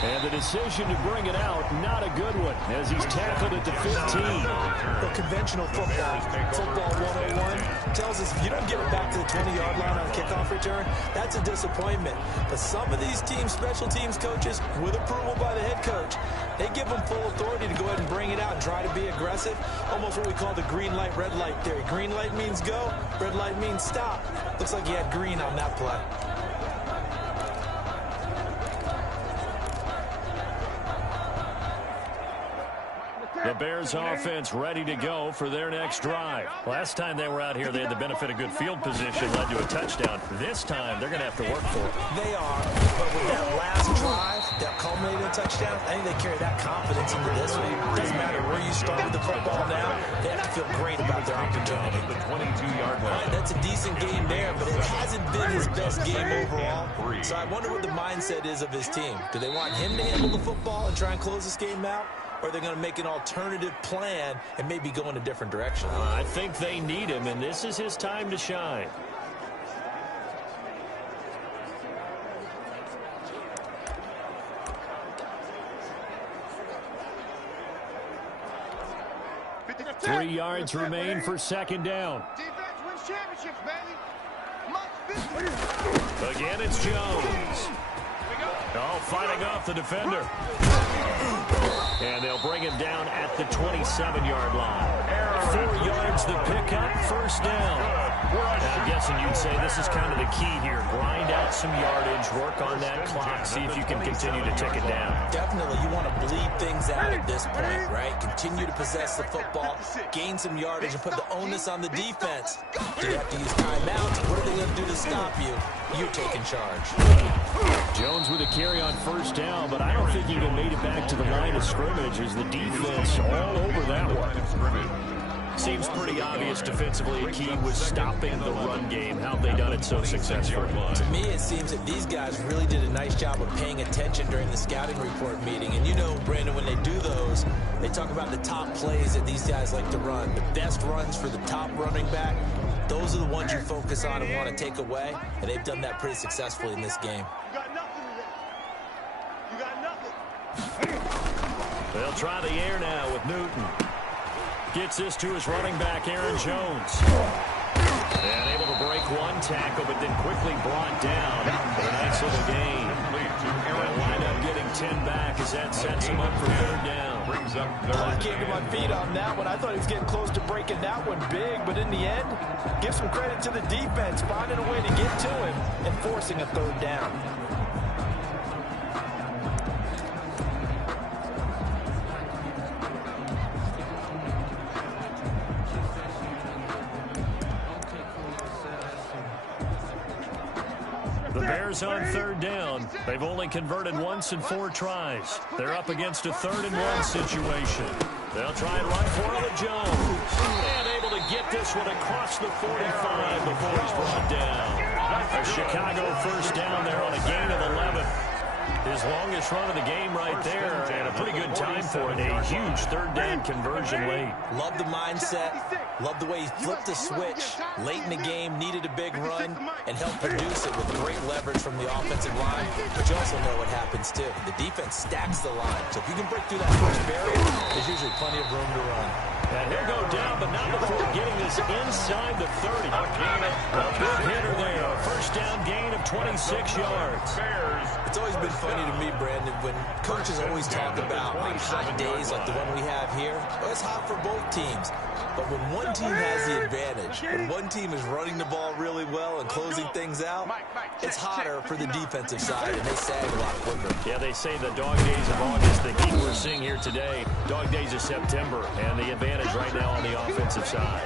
And the decision to bring it out, not a good one, as he's tackled at the 15. The conventional football 101, tells us if you don't get it back to the 20-yard line on a kickoff return, that's a disappointment. But some of these teams, special teams coaches, with approval by the head coach, they give them full authority to go ahead and bring it out and try to be aggressive. Almost what we call the green light, red light theory. Green light means go, red light means stop. Looks like he had green on that play. The Bears offense ready to go for their next drive. Last time they were out here, they had the benefit of good field position, led to a touchdown. This time, they're going to have to work for it. They are, but with that last drive that culminated in a touchdown, I think they carry that confidence into this one. It doesn't matter where you start with the football now, they have to feel great about their opportunity. The 22-yard line. That's a decent game there, but it hasn't been his best game overall. So I wonder what the mindset is of his team. Do they want him to handle the football and try and close this game out? Or are they going to make an alternative plan and maybe go in a different direction? I think they need him, and this is his time to shine. Three yards remain for second down. Defense wins championships, baby. Again, it's Jones. Oh, fighting off the defender. And they'll bring him down at the 27-yard line. 4 yards the pickup, first down. I'm guessing you'd say this is kind of the key here. Grind out some yardage, work on that clock, see if you can continue to tick it down. Definitely, you want to bleed things out at this point, right? Continue to possess the football, gain some yardage, and put the onus on the defense. Do you have to use timeouts? What are they going to do to stop you? You're taking charge. Jones with a carry on first down, but I don't think he even made it back to the line of scrimmage as the defense all over that one. Seems pretty obvious defensively a key was stopping the run game. How have they done it so successfully? To me, it seems that these guys really did a nice job of paying attention during the scouting report meeting. And you know, Brandon, when they do those, they talk about the top plays that these guys like to run. The best runs for the top running back, those are the ones you focus on and want to take away. And they've done that pretty successfully in this game. You got nothing today. You got nothing. They'll try the air now with Newton. Gets this to his running back, Aaron Jones. And able to break one tackle, but then quickly brought down. A nice little gain. They'll wind up getting 10 back as that sets him up for third down. Brings up I came to my feet on that one. I thought he was getting close to breaking that one big, but in the end, give some credit to the defense, finding a way to get to him and forcing a third down. The Bears on third down. They've only converted once in 4 tries. They're up against a 3rd-and-1 situation. They'll try and run for it with Jones. And able to get this one across the 45 before he's brought down. A Chicago first down there on a gain of 11. His longest run of the game right there, and a pretty good time for it. A huge 3rd-down conversion late. Love the mindset. Love the way he flipped the switch late in the game, needed a big run, and helped produce it with great leverage from the offensive line. But you also know what happens, too. The defense stacks the line. So if you can break through that first barrier, there's usually plenty of room to run. And he'll go down, but not before getting this inside the 30. A big hitter there. A first down gain of 26 yards. It's always been funny to me, Brandon, when coaches always talk about like hot days like the one we have here. Well, it's hot for both teams. But when one team has the advantage, when one team is running the ball really well and closing things out, it's hotter for the defensive side, and they sag a lot quicker. Yeah, they say the dog days of August, the heat we're seeing here today, dog days of September, and the advantage right now on the offensive side.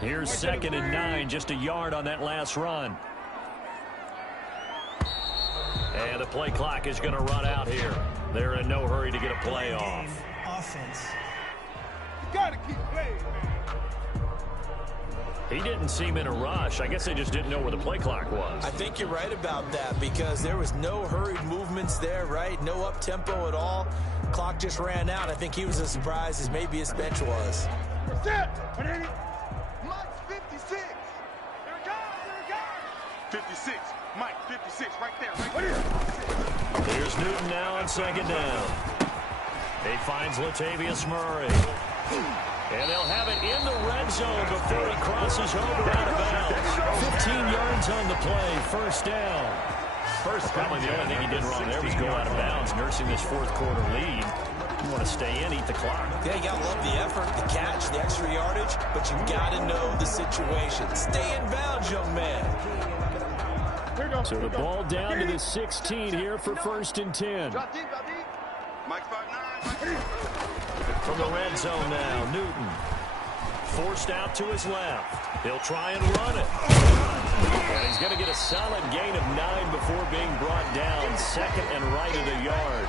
Here's 2nd and 9, just a yard on that last run. And the play clock is going to run out here. They're in no hurry to get a play off. Offense. You got to keep playing, man. He didn't seem in a rush. I guess they just didn't know where the play clock was. I think you're right about that because there was no hurried movements there, right? No up-tempo at all. Clock just ran out. I think he was as surprised as maybe his bench was. Mike's 56. Here it goes. 56. Mike, 56. Right there. Right there. Here's Newton now on 2nd down. He finds Latavius Murray. And they'll have it in the red zone before he crosses over out of bounds. 15 yards on the play. 1st down. Probably the only thing he did wrong there was go out of bounds, nursing this 4th quarter lead. You want to stay in, eat the clock. Yeah, you got to love the effort, the catch, the extra yardage, but you got to know the situation. Stay in bounds, young man. So the ball down to the 16 here for 1st and 10. Drop deep, drop deep. Mike's 5'9". From the red zone now, Newton. Forced out to his left. He'll try and run it. And he's going to get a solid gain of 9 before being brought down. 2nd and right at a yard.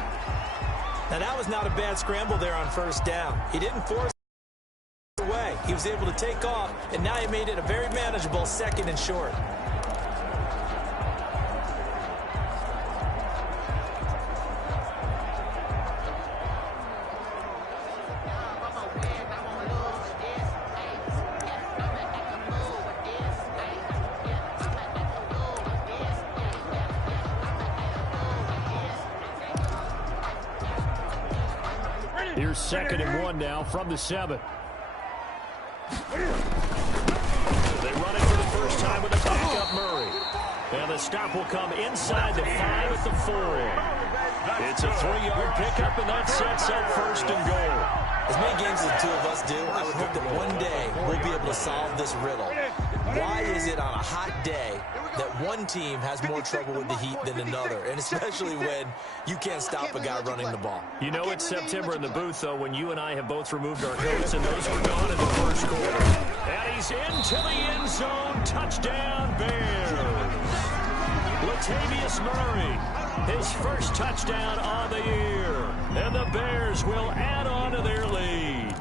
Now, that was not a bad scramble there on 1st down. He didn't force it away. He was able to take off, and now he made it a very manageable 2nd and short. Here's 2nd and 1 now from the 7. They run it for the first time with a backup Murray. And the stop will come inside the 5 at the 4. It's a 3-yard pickup, and that sets up 1st and goal. As many games as the two of us do, I would hope that one day we'll be able to solve this riddle. Why is it on a hot day that one team has more trouble with the heat than another, and especially when you can't stop a guy running the ball? You know it's September in the booth, though, when you and I have both removed our coats, and those were gone in the 1st quarter. And he's into the end zone. Touchdown, Bears. Latavius Murray, his 1st touchdown on the year. And the Bears will add on to their lead.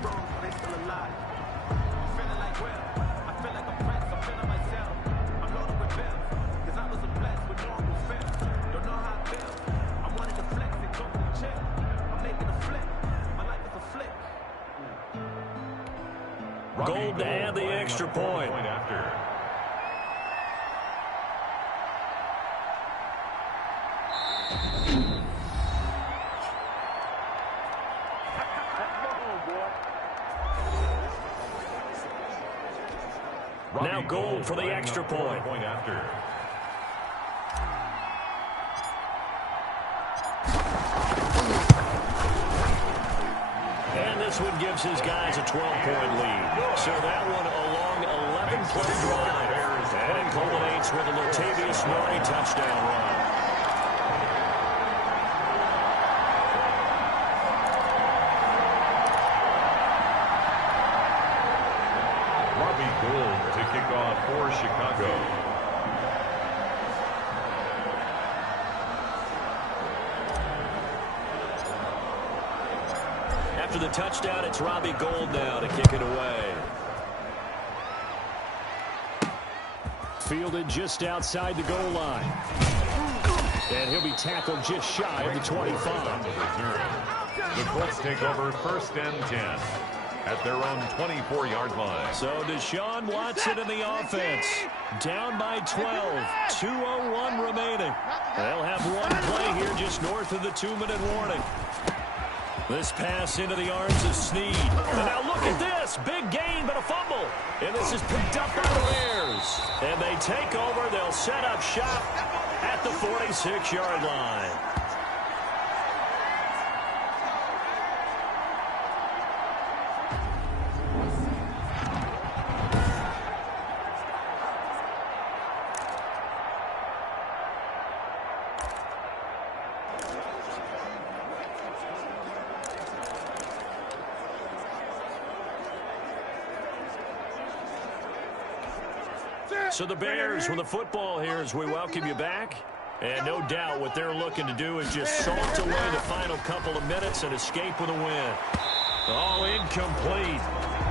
Gold to add the extra point. Now Gold for the extra point. And this one gives his guys a 12-point lead. So that one a long 11-play drive. And it culminates with a Latavius Murray touchdown run. Robbie Gould to kick off for Chicago. After the touchdown, it's Robbie Gould now to kick it away. Fielded just outside the goal line. And he'll be tackled just shy of the 25. The Colts take over 1st and 10 at their own 24-yard line. So Deshaun Watson in the offense. Down by 12. 2:01 remaining. They'll have one play here just north of the 2-minute warning. This pass into the arms of Snead. And now look at this. Big gain, but a fumble. And this is picked up by the Bears. And they take over. They'll set up shop at the 46-yard line. So the Bears with the football here as we welcome you back. And no doubt what they're looking to do is just salt away the final couple of minutes and escape with a win. Oh, incomplete.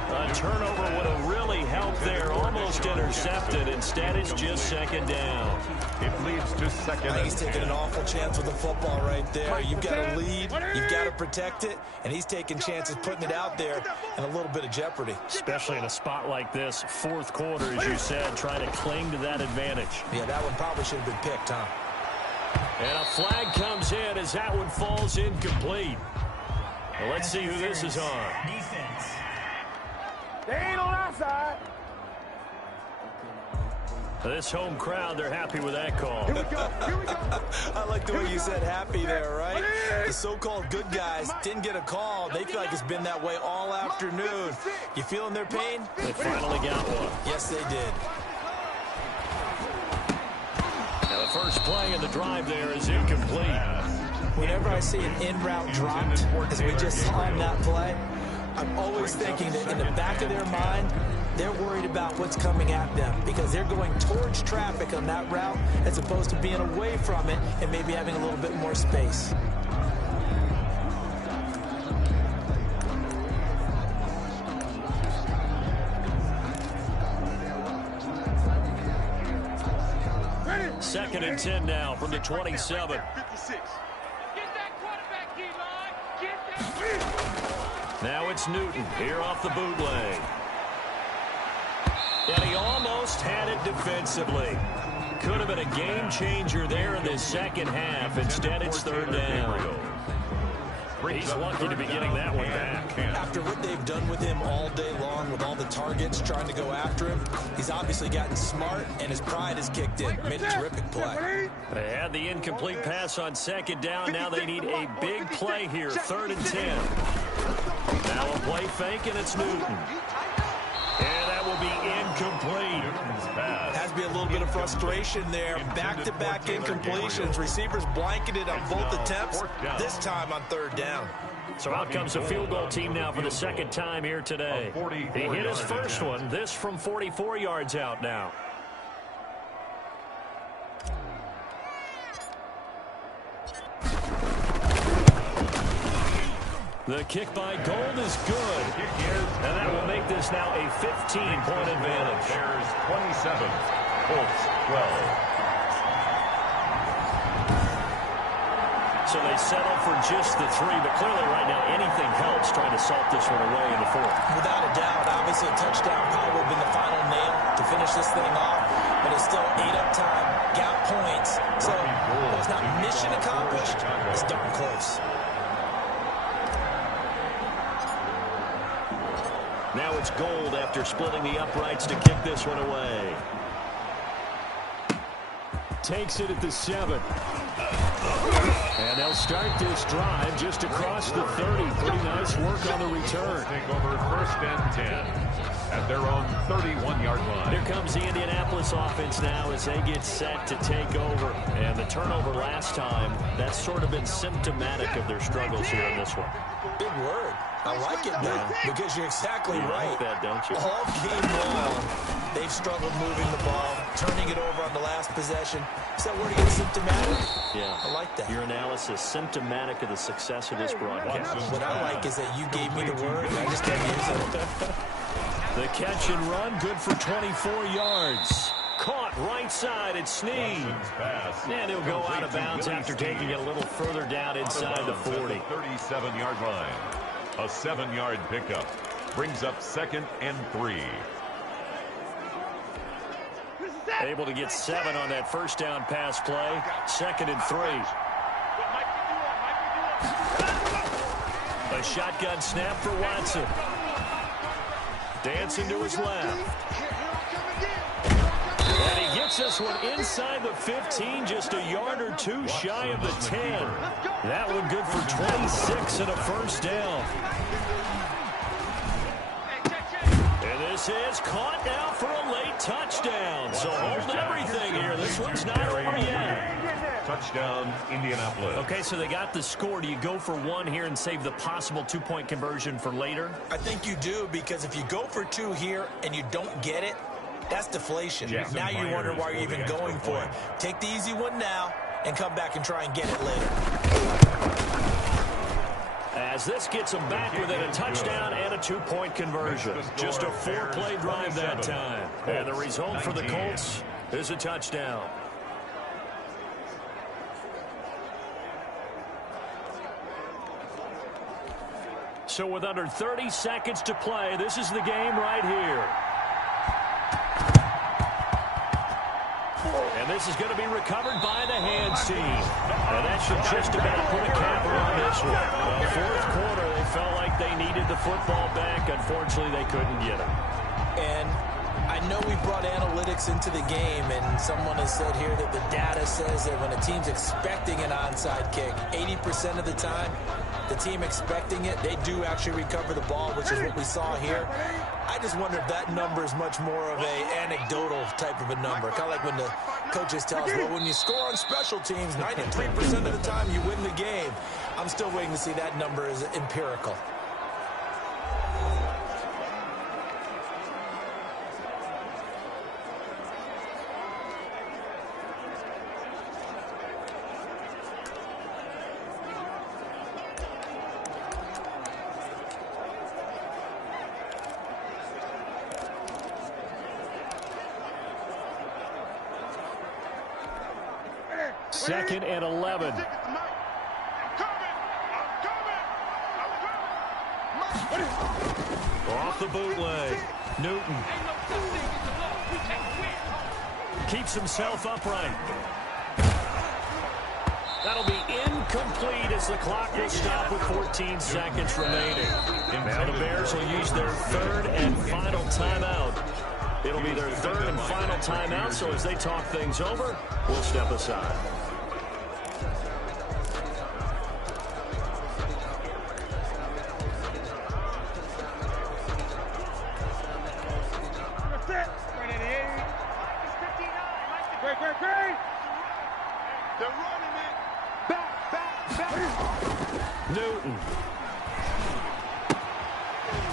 A turnover would have really helped there. Almost intercepted. Instead, it's just second down. It leads to second. I think he's taking an awful chance with the football right there. You've got to lead. You've got to protect it. And he's taking chances, putting it out there in a little bit of jeopardy. Especially in a spot like this, fourth quarter, as you said, trying to cling to that advantage. Yeah, that one probably should have been picked, huh? And a flag comes in as that one falls incomplete. Well, let's see who this is on. Defense. They ain't on our side. This home crowd, they're happy with that call. Here we go. Here we go. I like the way you said happy there, right? The so-called good guys didn't get a call. They feel like it's been that way all afternoon. You feeling their pain? They finally got one. Yes, they did. Now the first play of the drive there is incomplete. Whenever I see an in-route dropped, as we just saw in that play, I'm always thinking that in the back of their mind, they're worried about what's coming at them because they're going towards traffic on that route as opposed to being away from it and maybe having a little bit more space. Second and 10 now from the 27. 56. Now it's Newton here off the bootleg. And he almost had it defensively. Could have been a game changer there in the second half. Instead, it's third down. He's lucky to be getting that one back. After what they've done with him all day long with all the targets trying to go after him, he's obviously gotten smart and his pride has kicked in. Made a terrific play. They had the incomplete pass on second down. Now they need a big play here. Third and 10. Now a play fake, and it's Newton. And that will be incomplete. Has to be a little bit of frustration there. Back-to-back incompletions. Receivers blanketed on both attempts, this time on third down. So out comes a field goal team now for the second time here today. He hit his first one. This from 44 yards out now. The kick by Gold is good. And that will make this now a 15-point advantage. Bears 27, Colts 12. So they settle for just the 3, but clearly right now anything helps trying to salt this one away in the fourth. Without a doubt, obviously a touchdown probably would have been the final nail to finish this thing off, but it's still 8 up time, got points. So while it's not mission accomplished, it's darn close. Now it's Gold after splitting the uprights to kick this one away. Takes it at the 7. And they'll start this drive just across the 30. Pretty nice work on the return. Take over first and 10 at their own 31-yard line. Here comes the Indianapolis offense now as they get set to take over. And the turnover last time, that's sort of been symptomatic of their struggles here in this one. Big word. I like it now because you're exactly right. Like that, don't you? All game long, they've struggled moving the ball, turning it over on the last possession. Is that word again symptomatic? Yeah. I like that. Your analysis, symptomatic of the success of this broadcast. What I like is that you gave me the word, and I just didn't use it. The catch and run, good for 24 yards. Caught right side, it's Snead. And he'll go out of bounds after taking it a little further down inside the 40. 37-yard line. A 7-yard pickup brings up second and 3. Able to get 7 on that first down pass play. Second and 3. A shotgun snap for Watson. Dancing to his left. And he gets this one inside the 15, just a yard or 2 shy of the 10. That one good for 26 and a first down. And this is caught now for a late touchdown. So hold everything here. This one's not over yet. Touchdown, Indianapolis. Okay, so they got the score. Do you go for 1 here and save the possible 2-point conversion for later? I think you do, because if you go for 2 here and you don't get it, That's deflation. Now you wonder why you're even going for it. Take the easy one now and come back and try and get it later. As this gets them back within a touchdown and a 2-point conversion. Just a 4-play drive that time. And the result for the Colts is a touchdown. So with under 30 seconds to play, this is the game right here. And this is going to be recovered by the hands team. And that should just about put a capper on this one. Fourth quarter, they felt like they needed the football back. Unfortunately, they couldn't get it. And I know we brought analytics into the game, and someone has said here that the data says that when a team's expecting an onside kick, 80% of the time, the team expecting it, they do actually recover the ball, which is what we saw here. I just wonder if that number is much more of a anecdotal type of a number. Kind of like when the coaches tell us, well, when you score on special teams, 93% of the time you win the game. I'm still waiting to see that number is empirical. Second and 11. Off the bootleg. Newton keeps himself upright. That'll be incomplete as the clock will stop with 14 seconds remaining. Now the Bears will use their third and final timeout. It'll be their third and final timeout, so as they talk things over, we'll step aside. Newton.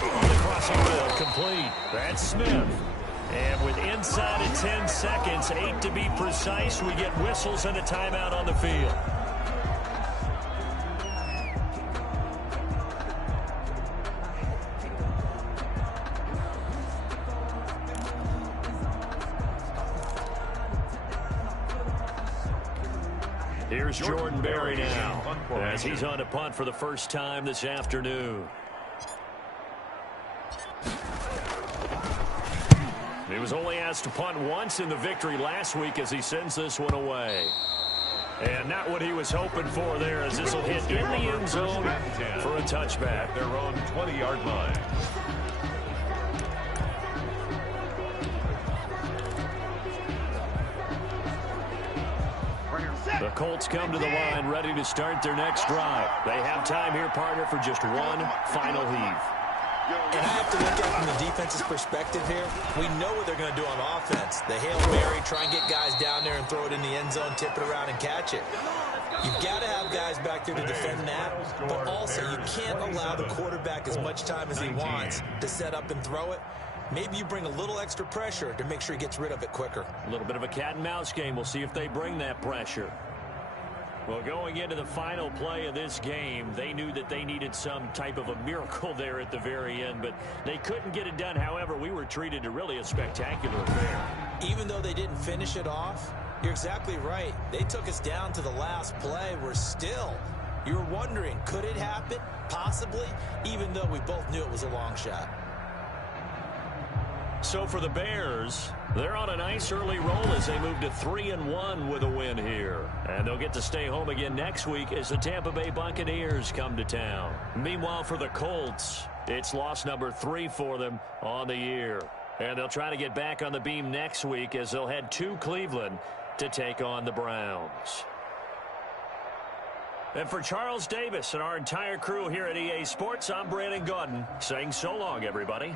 On the crossing route, complete. That's Smith. And with inside of 10 seconds, 8 to be precise, we get whistles and a timeout on the field. Here's Jordan Berry now, as he's on to punt for the first time this afternoon. He was only asked to punt once in the victory last week as he sends this one away. And not what he was hoping for there, as this will hit in the end zone for a touchback. Their own 20-yard line. The Colts come to the line ready to start their next drive. They have time here, partner, for just one final heave. And I have to look at it from the defense's perspective here. We know what they're going to do on offense. The Hail Mary, try and get guys down there and throw it in the end zone, tip it around and catch it. You've got to have guys back there to defend that, but also you can't allow the quarterback as much time as he wants to set up and throw it. Maybe you bring a little extra pressure to make sure he gets rid of it quicker. A little bit of a cat and mouse game. We'll see if they bring that pressure. Well, going into the final play of this game, they knew that they needed some type of a miracle there at the very end, but they couldn't get it done. However, we were treated to really a spectacular affair. Even though they didn't finish it off, you're exactly right. They took us down to the last play. You were wondering, could it happen? Possibly, even though we both knew it was a long shot. So for the Bears, they're on a nice early roll as they move to 3-1 with a win here. And they'll get to stay home again next week as the Tampa Bay Buccaneers come to town. Meanwhile, for the Colts, it's loss number 3 for them on the year. And they'll try to get back on the beam next week as they'll head to Cleveland to take on the Browns. And for Charles Davis and our entire crew here at EA Sports, I'm Brandon Gaudin saying so long, everybody.